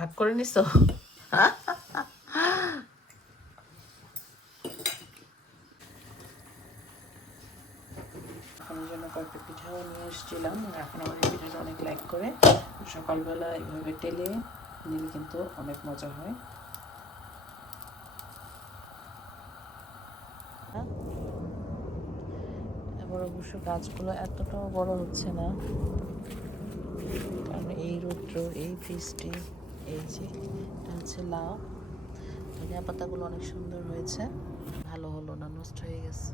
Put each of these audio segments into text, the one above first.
ভাগ করে আমার জন্য কয়েকটা পিঠাও নিয়ে এসেছিলাম এখন এই পিঠাটা অনেক লাইক করে। সকালবেলা এইভাবে টেলে নিলে কিন্তু অনেক মজা হয়। এবার অবশ্য গাছগুলো এতটাও বড় হচ্ছে না। কারণ এই রৌদ্র, এই বৃষ্টি। এই যে, এটা হচ্ছে লাউ। ধনিয়া পাতাগুলো অনেক সুন্দর হয়েছে। ভালো হলো না, নষ্ট হয়ে গেছে।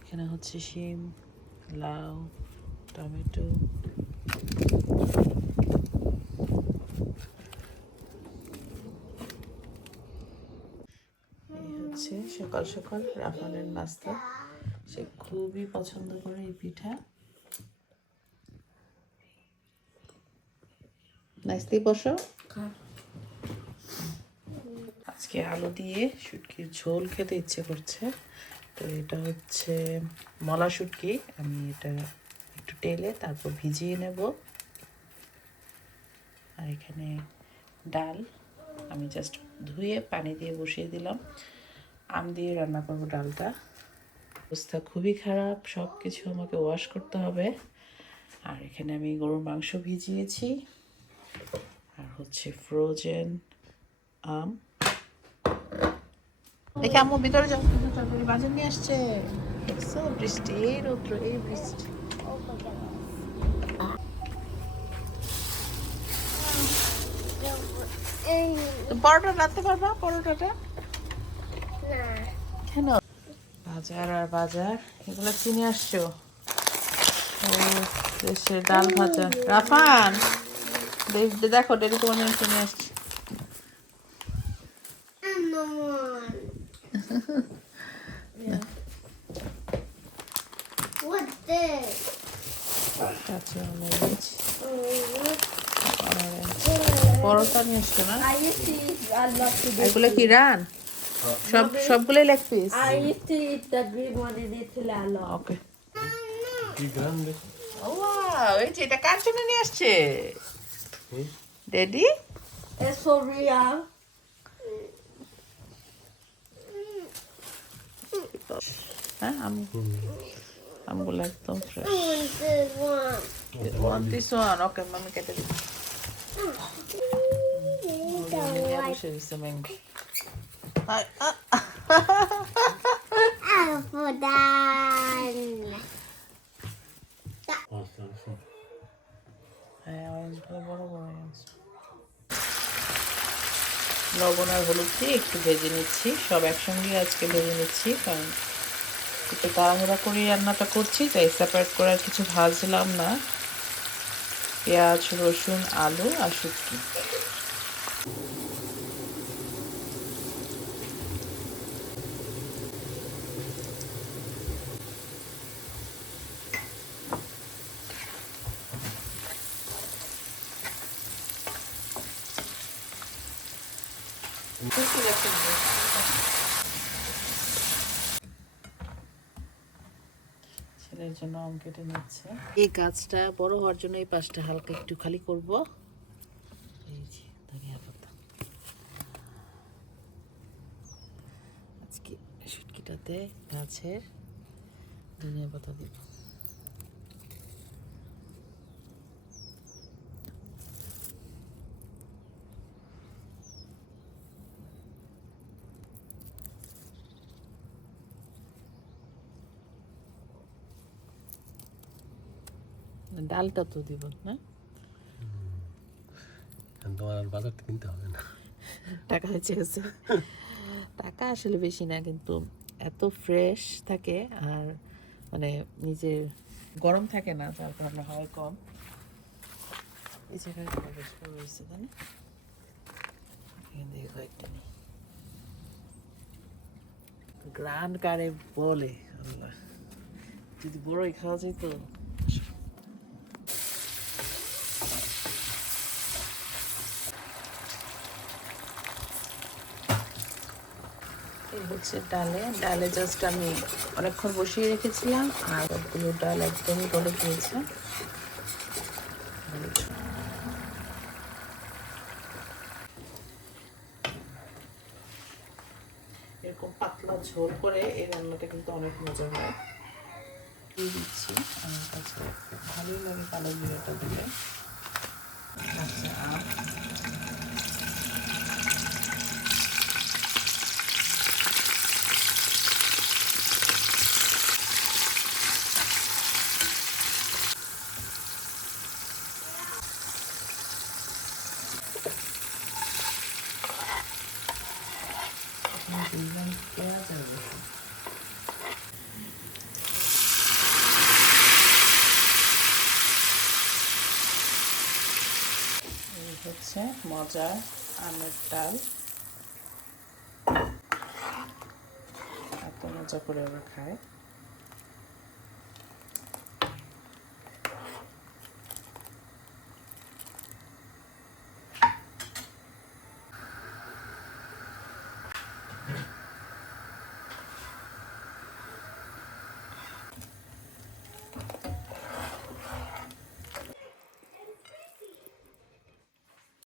এখানে হচ্ছে শিম, লাউ, টমেটো। এই হচ্ছে সকাল সকাল রাফানের নাস্তা। সে খুবই পছন্দ করে এই পিঠা। নাচতে বসো। আজকে আলু দিয়ে শুটকির ঝোল খেতে ইচ্ছে করছে। তো এটা হচ্ছে মলা শুটকি। আমি এটা একটু টেলে তারপর ভিজিয়ে নেব। আর এখানে ডাল আমি জাস্ট ধুয়ে পানি দিয়ে বসিয়ে দিলাম। আম দিয়ে রান্না করব ডালটা। অবস্থা খুবই খারাপ সব কিছু আমাকে ওয়াশ করতে হবে। আর এখানে আমি গরুর মাংস ভিজিয়েছি। আর হচ্ছে ফ্রোজেন আম। দেখে আম্মু ভিতরে যাও। বাজার নিয়ে আসছে। দেখছ বৃষ্টি এই রৌদ্র এই বৃষ্টি। পরোটা রাখতে পারবা? পরোটাটা? বাজার আর বাজার এগুলো চিনি আসছো? ও দেশের ডাল ভাজা। রাফান দেখো ডেলি তোমার চিনি আসছে। পরোটা নিয়ে আসছো না. এগুলো কি রান? সব সবগুলোই লেগ পিস ওকে। কি. ওয়াও এই যে এটা কার জন্য নিয়ে আসছে? for হ্যাঁ আম আমগুলো একদম fresh. One this one okay মামি কেটে নিয়ে বসে দিচ্ছে ম্যাঙ্গো লবণ আর হলুদ দিয়ে একটু ভেজে নিচ্ছি। সব একসঙ্গে আজকে ভেজে নিচ্ছি, কারণ একটু তাড়াহুড়া করে রান্নাটা করছি, তাই সেপারেট করে আর কিছু ভাজলাম না। পেঁয়াজ, রসুন, আলু আর শুটকি। ছেলের জন্য আম কেটে নিচ্ছে। এই গাছটা বড় হওয়ার জন্য এই পাশটা হালকা একটু খালি করব। এই যে ধনিয়া পাতা আজকে শুটকিটাতে গাছের ধনিয়া পাতা দিব। ডালটা তো দিব না তোমার আর বাজার কিনতে হবে না টাকা হয়েছে টাকা আসলে বেশি না কিন্তু এত ফ্রেশ থাকে আর মানে নিজের গরম থাকে না যার কারণে হয় কম এই জায়গায় বেশ তাই না কয়েকটা নিই গ্রান্ড কারে বলে আল্লাহ যদি বড়ই খাওয়া যেত এই হচ্ছে ডালে। ডালে জাস্ট আমি অনেকক্ষণ বসিয়ে রেখেছিলাম আর সবগুলো ডাল একদমই গলে গিয়েছে। এরকম পাতলা ঝোল করে এই রান্নাটা কিন্তু অনেক মজা হয়। দিয়ে দিচ্ছি। আমার কাছে ভালোই লাগে কালো জিরাটা দিলে। আচ্ছা হচ্ছে মজা আমের ডাল এত মজা করে আমরা খাই